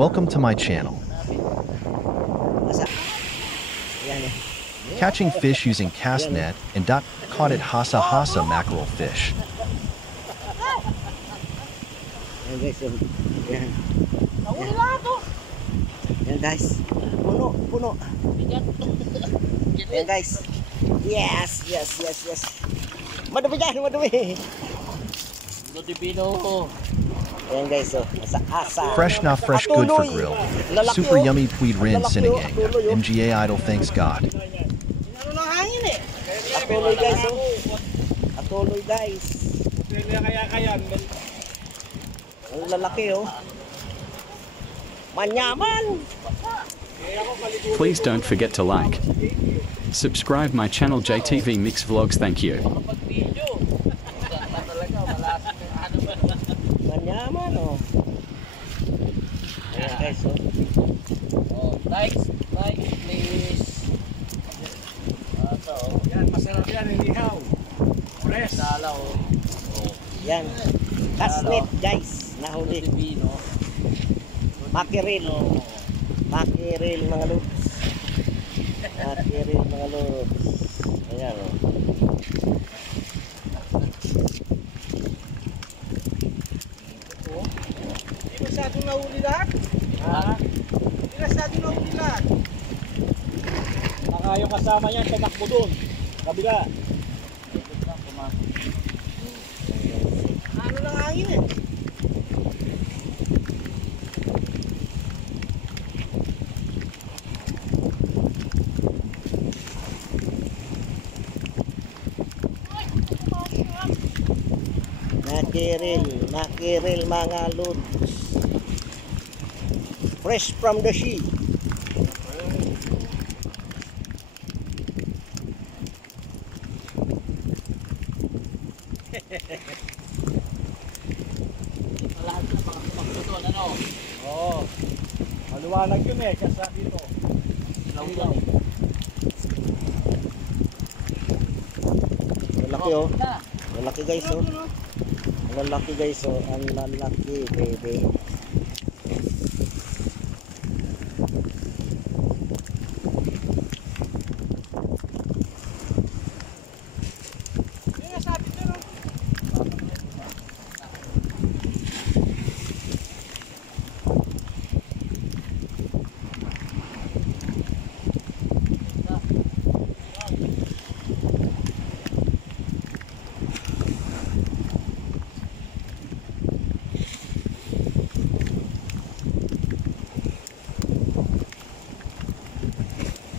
Welcome to my channel. Catching fish using cast net and caught at Hasa Hasa mackerel fish. Yan guys, puno. Yan guys. Yes. Madumi dyan, madumi. Yan guys, oh, nasa asa. Fresh na fresh, good for grill. Super yummy puid rin sinigang. MGA idol thanks God. Atuloy guys, oh. Atuloy guys. Ang lalaki, oh. Manyaman. Please don't forget to like, subscribe my channel JTV Mix Vlogs. Thank you. Manyaman, oh. Ayan guys, oh. Like please. Yan, masarap yan, inihaw. Fresh. Dalaw. Yan. Kasnet guys, nahuli. Makiril. Makiril mga lods. Makiril mga lods. Ayan, oh. Hindi masyadong nahuli lahat? Hindi masyadong nahuli lahat. Baka yung kasama niya, tumakbo doon. Kabila. Ano lang hangin eh? Makiril mga lods. Fresh from the sea. Lahat na baka tumakbo doon, ano? Oo. Maluwanag yun eh, kasi dito. Ilaw. Lalaki, oh. Lalaki guys, oh. Lalaki guys, oh. Ang lalaki, baby.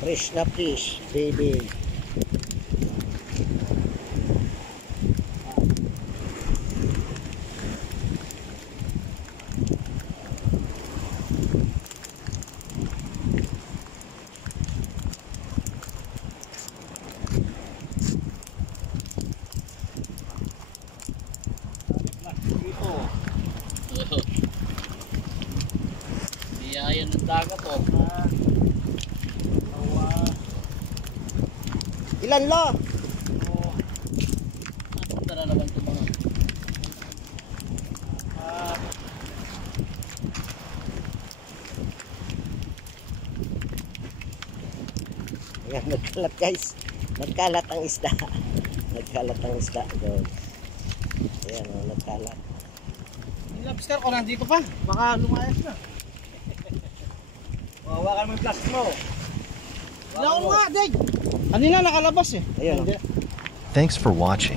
Fresh na fish, baby. Biyayan ng dagat, oh. Ilan lo? Tara naman ito mga. Ayan, nagkalat guys. Nagkalat ang isda. Nagkalat ang isda. Ayan, oh, nagkalat. Nilabster ko nandito pa. Baka lumayas na. Hawakan mo yung plastic mo. Wala ko nga, Dave. Kanina nakalabas eh. Ayun. Thanks for watching.